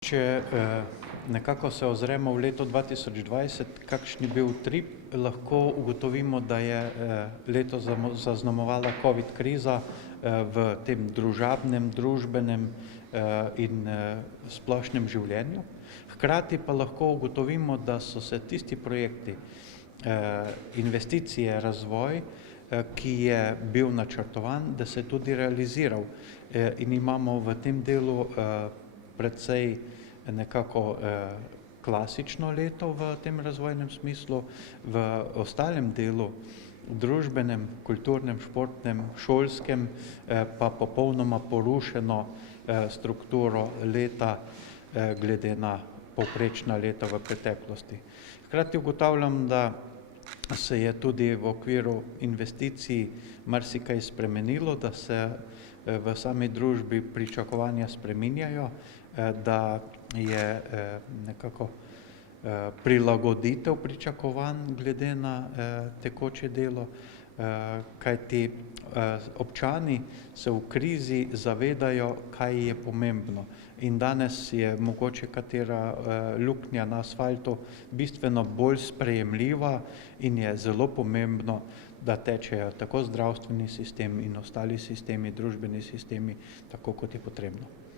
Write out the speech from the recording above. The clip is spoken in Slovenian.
Če nekako se ozremo v leto 2020, kakšen je bil utrip, lahko ugotovimo, da je leto zaznamovala covid kriza v tem družabnem, družbenem in splošnem življenju. Hkrati pa lahko ugotovimo, da so se tisti projekti, investicije, razvoj, ki je bil načrtovan, da se je tudi realiziral. In imamo v tem delu precej nekako klasično leto v tem razvojnem smislu, v ostalem delu, družbenem, kulturnem, športnem, šolskem, pa popolnoma porušeno strukturo leta glede na povprečna leta v preteklosti. Hkrati ugotavljam, da se je tudi v okviru investicij marsikaj spremenilo, da se v sami družbi pričakovanja spreminjajo, da je nekako prilagoditev pričakovanj glede na tekoče delo, kajti občani se v krizi zavedajo, kaj je pomembno. In danes je mogoče katera luknja na asfaltu bistveno bolj sprejemljiva in je zelo pomembno, da tečejo tako zdravstveni sistem in ostali sistemi, družbeni sistemi, tako kot je potrebno.